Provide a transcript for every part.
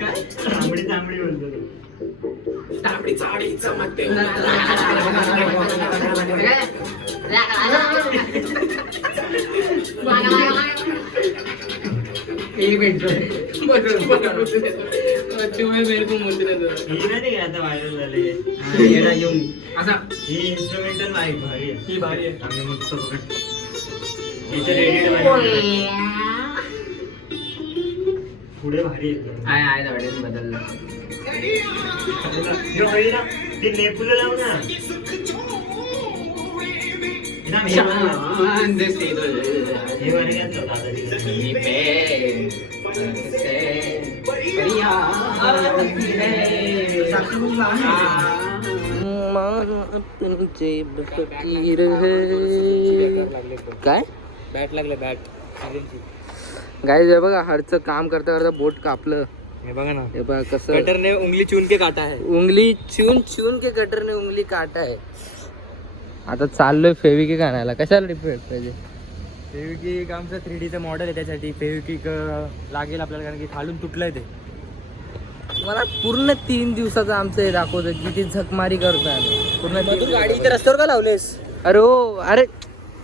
तांबडी तांबडी बोलतो ते. तांबडी चावडी चमकते. एक मिनट मेरे को मोती नाही आता व्हायरल झाले ही इन्स्ट्रुमेंटल बाईक भारी आहे. ही भारी आहे. आम्ही मस्त बघत पुढे भारी आहे बदलला ते नेपुला लाव ना. हे बरं घेतलं काय बॅट लागले बॅट गाइस. हे बघा हरचं काम करता करता बोट कापलं. हे बघा ना, हे बघा कसं कटर ने उंगली चून के काटा है. उंगली चून के कटर ने उंगली काटा है. आता चाललोय फेविकिक आणायला. कशाला डिपेंड पाहिजे? फेविकिक आमचं 3Dचं मॉडेल आहे, त्यासाठी फेविकिक लागेल आपल्याला, कारण की खालून तुटलंय ते. मला पूर्ण 3 दिवसाचं आमचं हे दाखवतं किती झकमारी करतोय पूर्ण. तू गाडी इथे रस्त्यावर का लावलेस? अरे हो, अरे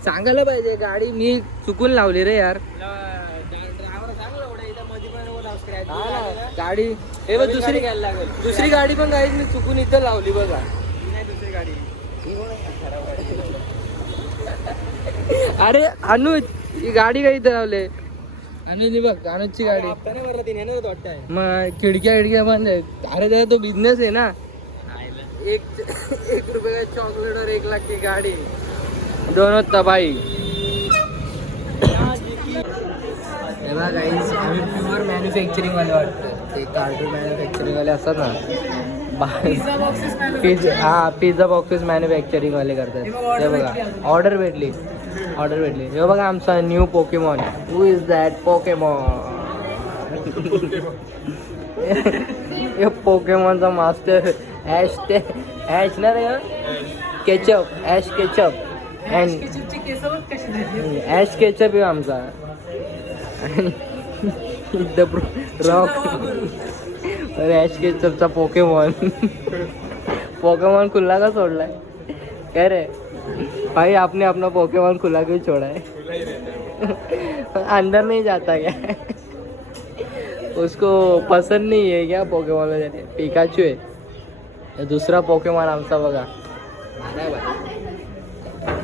सांगायला पाहिजे. गाडी मी चुकून लावली रे यार. गाडी हे बघ, दुसरी गाडी पण गाडी मी चुकून इथं लावली बघा. दुसरी गाडी अरे अनुज, ही गाडी काय इथं लावले? अनुज बघ, अनुजची गाडी. मग खिडक्या बंद आहेत. अरे त्याचा तो बिझनेस आहे ना. 1 रुपये चॉकलेट और 1 लाख की गाडी, दोनों तबाही. हे बघा गाईज, आम्ही प्युअर मॅन्युफॅक्चरिंग वाले वाटतं. ते कार्टून मॅन्युफॅक्चरिंग वाले असतात ना, पिझ्झा बॉक्सेस मॅन्युफॅक्चरिंग वाले करतात. हे बघा, ऑर्डर भेटली. हे बघा आमचा new Pokemon. Who is that Pokemon? हे पोकेमॉनचा मास्टर ॲश ना रे, ketchup, Ash ketchup Ash ketchup आहे आमचा. रॉक ॲश केचपचा पोकेमॉन खुला का सोडलाय? क्या रे भाई, आपने अपना पोकेमॉन खुला क्यों छोड़ा है? अंदर नहीं जाता क्या? उसको पसंद नहीं है क्या पोकेमॉन में जाने? पिकाचू है दूसरा पोकेमॉन आमचा बघा.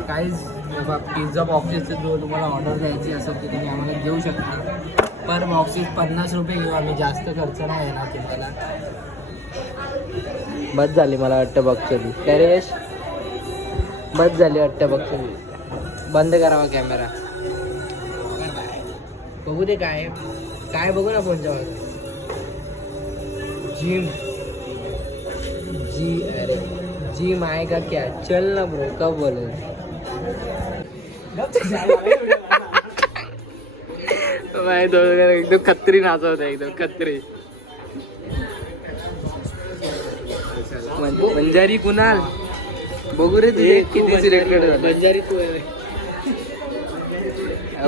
काहीच पिझ्झा बॉक्सेसचे जो तुम्हाला ऑर्डर द्यायची असेल तर तुम्ही आम्हाला देऊ शकता. पर बॉक्सेस 50 रुपये घेऊ आम्ही, जास्त खर्च नाही येणार तुम्हाला. बस झाली मला वाटतं बघतो. काय रे यश, बस झाली वाटतं बघतो. बंद करावा कॅमेरा. बघू दे काय काय बघू ना फोनच्या वर. जिम आएगा क्या? चल ना ब्रो, कब बोलो? एकदम खत्री नाचवत आहे, एकदम खत्री. बंजारी कुणाल, बघू रे तुझे किती सिलेक्टेड झाले. बंजारी तू आहे,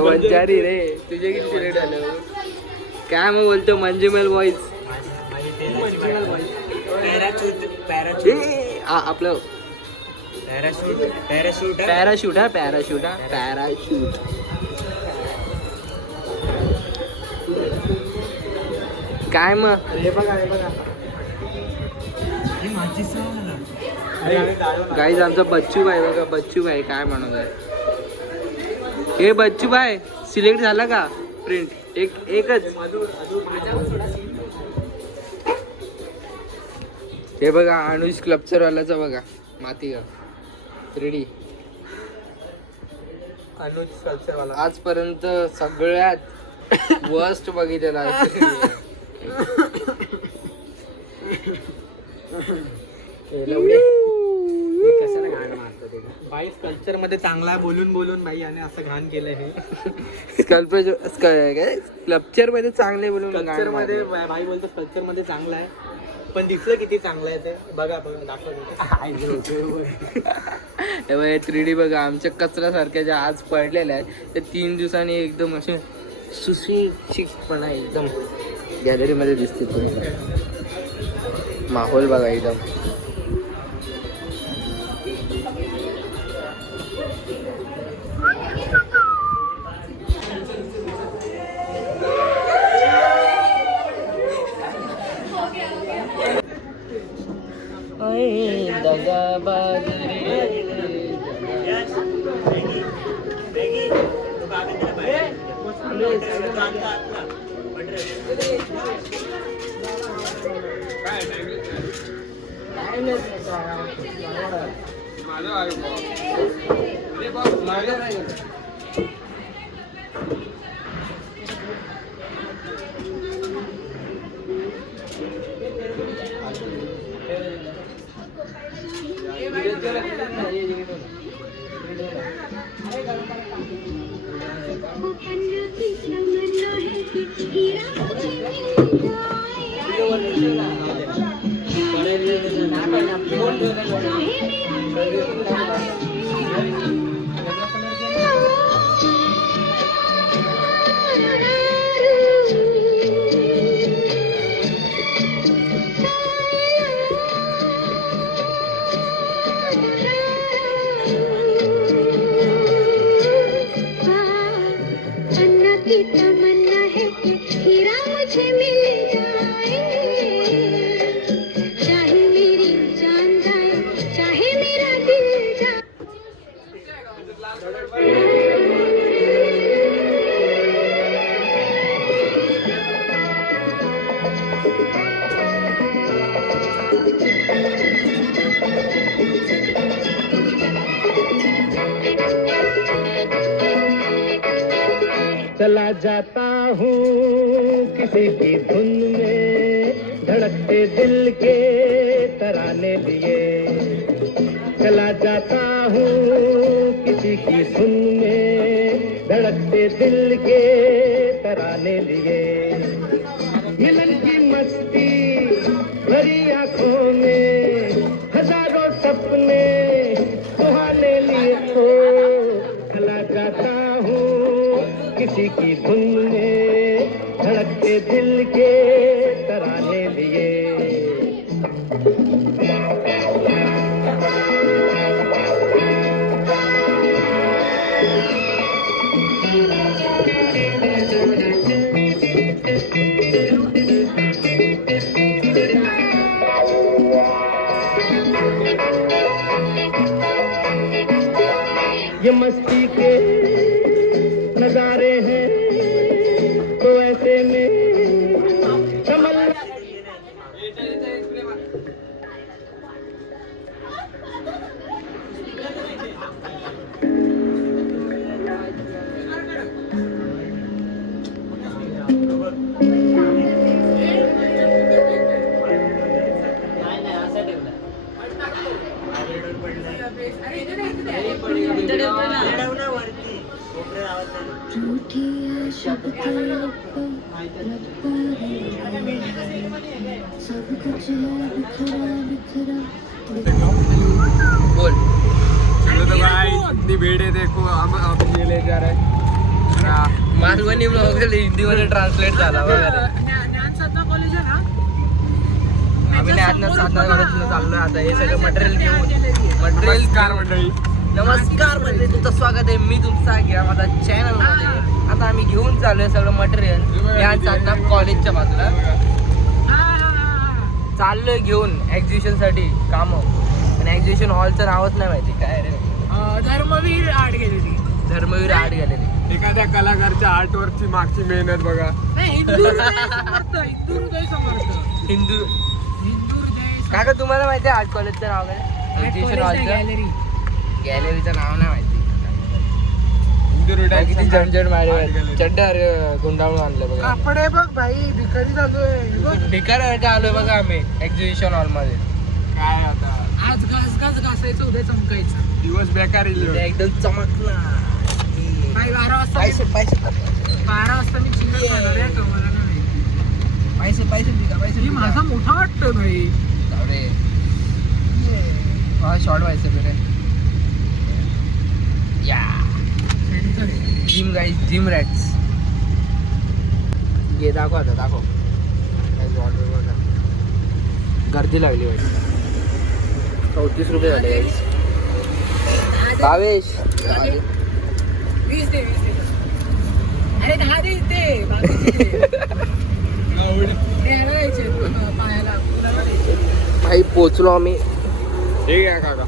बंजारी रे, तुझे किती सिलेक्ट झाले? काय मग बोलतो मंजुमेल बॉईज? आपलं पॅराशूट हा पॅराशूट. काय मग हे बघा गाईज, आमचा बच्चू भाई बघा. बच्चू भाई काय म्हणत आहे? हे बच्चू भाई सिलेक्ट झाला का? प्रिंट एकच. हे बघा अनुज क्लबचर वाल्याचा बघा, माती 3D अनुज क्लबचर वाला. आजपर्यंत सगळ्यात वर्स्ट बघितलेला. कशाला घाण मारतो ते बाई? स्कल्पचर मध्ये चांगला बोलून बाई आणि असं घाण केलंय. हे क्लबचर मध्ये चांगले बोलून, स्कल्पचर मध्ये बाई बोलतो स्कल्पचर मध्ये चांगला आहे, पण दिसलं किती चांगलं आहे ते बघा. दाखवतो 3D बघा. आमच्या कचऱ्यासारख्या ज्या आज पडलेल्या आहेत त्या 3 दिवसांनी एकदम असे सुशिक्षितपणा एकदम गॅलरीमध्ये दिसते तुम्ही. माहोल बघा एकदम. चला जाता हूँ किसी की धुन में, धड़कते दिल के तराने लिए। चला जाता हूँ किसी की धुन में, धड़कते दिल के तराने लिए। मिलन की मस्ती भरी आंखों में, हजारों सपने सुहाने लिए हो। चला जाता हूँ किसी की धुन में, धड़कते दिल के तराने लिए। ये मस्ती के नजारे हैं तो ऐसे में कमल। बोल. चलो तो भाई इतनी भीड़ है, देखो हम ये ले जा रहे हैं मालवणी ब्लॉग हिंदी मध्ये ट्रान्सलेट झाला वगैरे. आम्ही ज्ञान साधना कॉलेजला चाललोय आता. हे सगळं मटेरियल घेऊन. मटेरियल कार मंडळी, नमस्कार म्हणजे तुमचं स्वागत आहे. मी तुमचा घ्या माझा चॅनल मध्ये. आता आम्ही घेऊन चाललोय सगळं मटेरियल ज्ञान साधना कॉलेजच्या बाजूला चाललोय घेऊन एक्झिबिशन साठी काम. पण एक्झिबिशन हॉलचं नावच नाही माहिती काय रे. Dharmaveer art gallery. Dharmaveer art gallery. एखाद्या कलाकारच्या आर्ट वर्कची मागची मेहनत बघा. हिंदू हृदय समर्थ. हिंदू हृदय काका तुम्हाला माहिती आहे आर्ट कॉलेजचं नाव काय? Exhibition हॉलचं gallery. गॅलरीचं नाव नाही माहिती. हिंदू किती झंझट मारे चड्डा गुंडाळून आणलं बघा. कापडे बघ भाई भिकारी झालोय. भिकार आलोय बघा आम्ही एक्झिबिशन हॉल मध्ये. काय आता आज घास घासायचं उद्या चमकायचं. दिवस बेकार येईल. एकदम चमकला. भाई 12 वाजता पैसे पैसे 12 वाजता मी चिंगल खाणार आहे का मला नाही. पैसे पैसे दिका पैसे. ही माझा मोठा वाटतोय भाई. अरे हा शॉर्ट व्हायचं बेटे. या जिम गाईज जिम रॅट्स. ये दाखव आता दाखव. गर्दी लागली वाटतं. 34 रुपये झाले guys. भावेश 20 दे. अरे 10 दे इथे. बाकीचे दे. हे याला द्यायचे पायाला. कुणाला द्यायचे? भाई पोचलो आम्ही. ठीक आहे काका.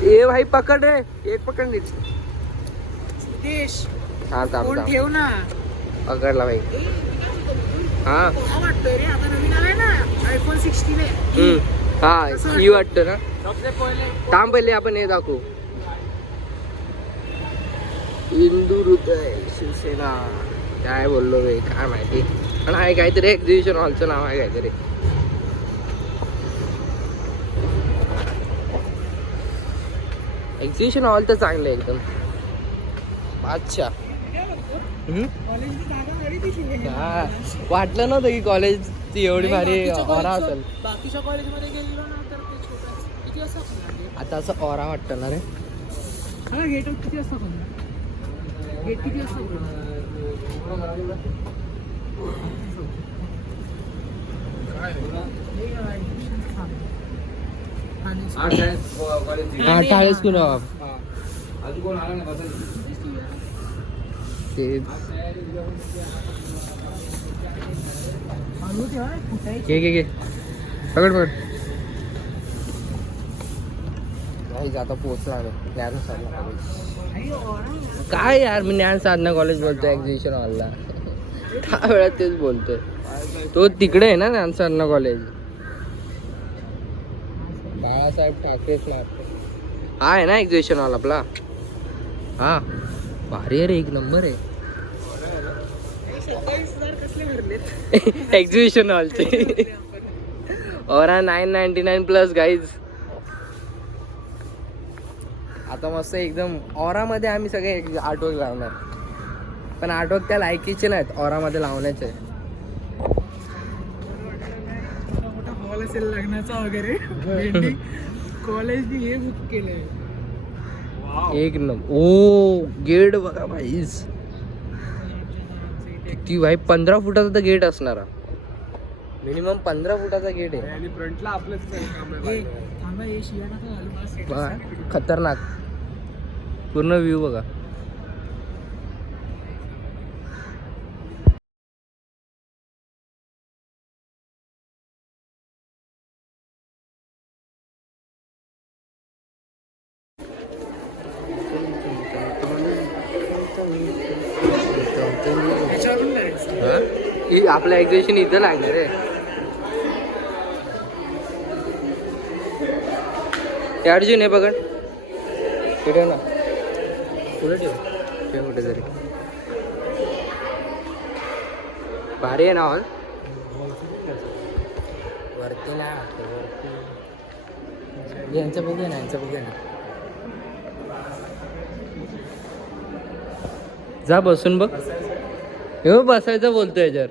ए भाई पकड रे, एक पकड नीट. देश थांब थांब कोण थांब. ठेव ना. पकडला भाई. हा हा वाटतोय रे आता नवीन आलाय ना iPhone 16 आहे. हा ही वाटतं ना. सबसे पहिले थांब पहिले आपण हे दाखवू. हिंदू हृदय शिवसेना काय बोललो बे काय माहिती, पण आहे काहीतरी एक्झिबिशन हॉलचं नाव आहे काहीतरी. एक्झिबिशन हॉल तर चांगलं आहे एकदम. अच्छा कॉलेजची जागा भारी दिसली. हा वाटलं नव्हतं की कॉलेजची एवढी भारी ऑरा असेल. बाकीच्या कॉलेजमध्ये गेलेलो ना तर ते छोटं किती वाजता खोलणार? आता असं ऑरा वाटतं ना रे. हा गेट किती वाजता खोलणार? गेट किती वाजता खोलणार? हा टाळे स्कूल ऑफ. अजून कोण आला नाही बसायला. घे पकड पकड. आता पोहोचणार आहे ज्ञान साधना कॉलेज. काय यार मी ज्ञान साधना कॉलेज बोलतोय एक्झिबिशन हॉलला. 10 वेळा तेच बोलतोय. तो तिकडे आहे ना ज्ञान साधना कॉलेज. बाळासाहेब ठाकरे स्मारक हा आहे ना एक्झिबिशन हॉल आपला. हा भारी आहे रे, एक नंबर आहे. एक्झिबिशन हॉलचे ऑरा 999 प्लस गाईज. आता मस्त एकदम ऑरामध्ये आम्ही सगळे आर्टवर्क लावणार, पण आर्टवर्क त्या लायकीचे नाहीत ऑरामध्ये लावण्याचे. मोठा हॉल असेल लग्नाचा वगैरे. कॉलेजनी हे बुक केलंय. एक नंबर. ओ गेट बघा भाईस किती भाई. 15 फुटाचा तर गेट असणार, मिनिमम 15 फुटाचा गेट आहे. आणि फ्रंटला आपलंच काम आहे. हे थांबा हे शिव्या नका घालू मला status बघा, ला. खतरनाक पूर्ण व्ह्यू बघा. त्याच्यावरून करायचं. आपलं एक्झिबिशन इथं लागणार आहे. ते अर्जुन आहे बघ कुठे ना, पुढे ठेव कुठे तरी. भारी आहे ना हॉल. वरती नाही वाटतं, वरती यांचं बघूया ना, यांचं बघूया ना. जा बसून बघ. हे बसायचं बोलतोय याच्यावर.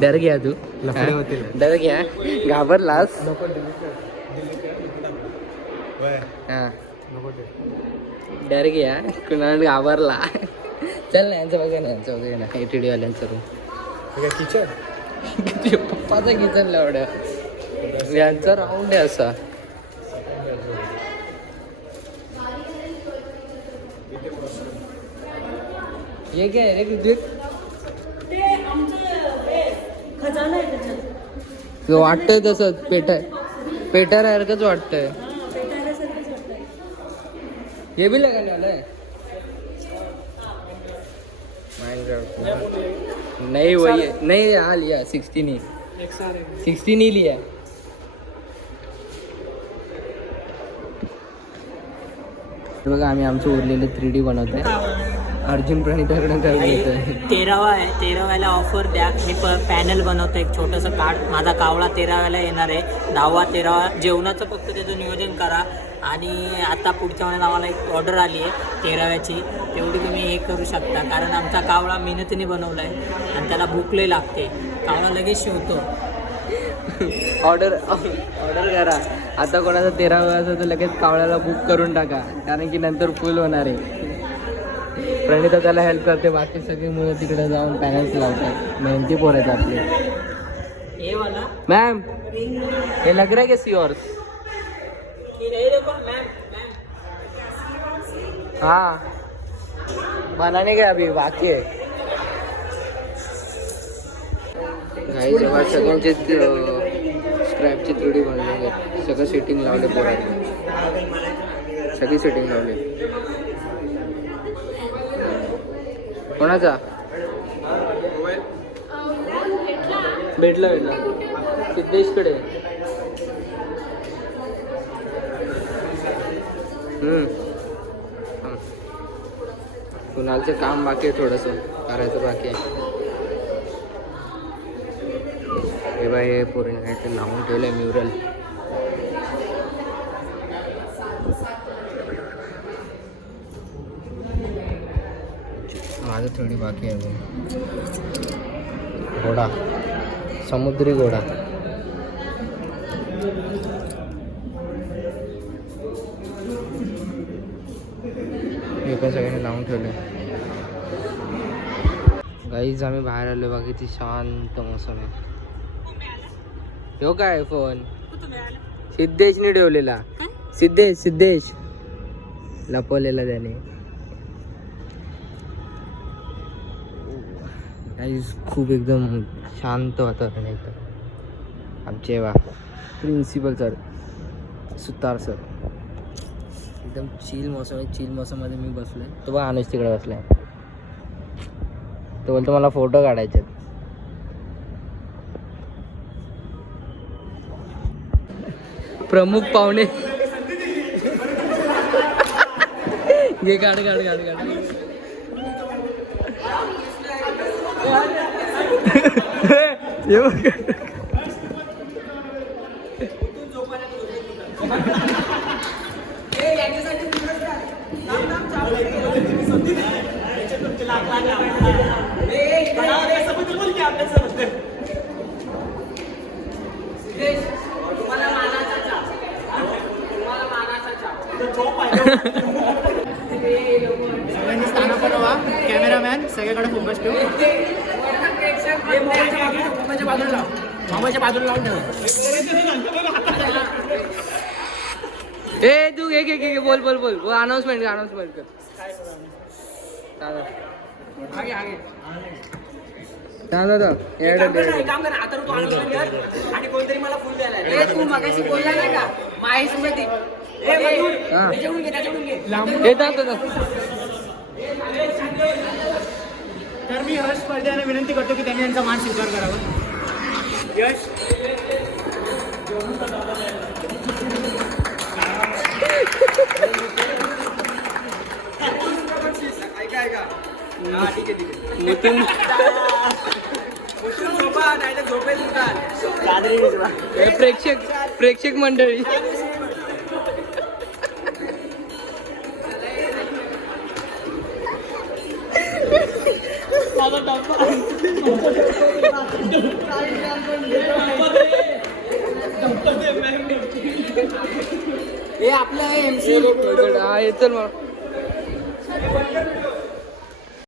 डर गया तू, डर गया, घाबरलास. हा डर गया, कुणाला घाबरला. चल ना यांचं बघा ना, यांचं बघा ना, ATD वाल्यांचं रूम. किचन पप्पाचा किचन लावड्या यांचा राऊंड आहे असा. हे काय रे किती वाटतंय तसंच पेटासारखंच वाटतंय. हे बी लगाने वाला है माइनक्राफ्ट. नहीं वही है, नहीं हाँ लिया 16 ही लिया. बघा आम्ही आमचं उरलेलं 3D बनवतोय. अर्जुन प्रणिताकडून काय बोलतोय. 13व्याला ऑफर द्या. मी पॅनल बनवतो एक छोटंसं कार्ड. माझा कावळा 13व्याला येणार आहे. 10वा 13वा जेवणाचं फक्त त्याचं नियोजन करा. आणि आता पुढच्या महिन्यात आम्हाला एक ऑर्डर आली आहे 13व्याची, तेवढी तुम्ही हे करू शकता. कारण आमचा कावळा मेहनतीने बनवला आहे आणि त्याला भूक लई लागते. कावळा लगेच शिवतो. ऑर्डर करा आता. कोणाचा 13 वेळा असेल तर लगेच कावळ्याला बुक करून टाका, कारण की नंतर फुल होणार आहे. प्रणिता त्याला हेल्प करते, बाकी सगळी मुलं तिकडे जाऊन पॅनल्स लावतात. मेहनती पोर आहेत आपले. ये वाला मैम ये लग रहा है कि सीओर्स. ये देखो मैम हाँ बनाने का अभी बाकी है. काही जेव्हा सगळ्यांचे स्क्रॅपची 3D बनवले, सगळं सेटिंग लावले पोरांनी, सगळी सेटिंग लावली. कोणाचा भेटला सिद्धेशकडे. कुणालचं काम बाकी आहे, थोडंसं करायचं बाकी आहे. हे बाय हे पूर्ण काय ते लावून ठेवलंय म्युरल. माझं थोडी बाकी आहे अजून. घोडा, समुद्री घोडा. हे पण सगळ्यांनी लावून ठेवले. गाईज आम्ही बाहेर आलो बघा, किती शांत मोसम आहे. हो काय फोन सिद्धेशने ठेवलेला. सिद्धेश लपवलेला त्याने. गाईज खूप एकदम शांत वातावरण आहे इथं. आमचे वा प्रिन्सिपल सर, सुतार सर, एकदम चिल मौसम आहे. चिल मौसममध्ये मी बसलोय. तो बघा अनुज तिकडे बसलाय. तो बोलतो मला फोटो काढायचे. प्रमुख पाहुणे घे काढ. सगळ्यांनी स्थानक बनवा. कॅमेरामॅन सगळीकडे फोकस ठेवू. मोबाईलच्या बाजूला लावून ठेव. ए तू घे बोल अनाउन्समेंट कर. आणि कोणतरी मला फुल द्यायला. तू मगाशी बोलला नाही का माझ्यासोबत तर मी यश स्पर्धेने विनंती करतो की त्यांनी त्यांचा मान स्वीकार करावा. यश प्रेक्षक मंडळी हे आपलं MC चल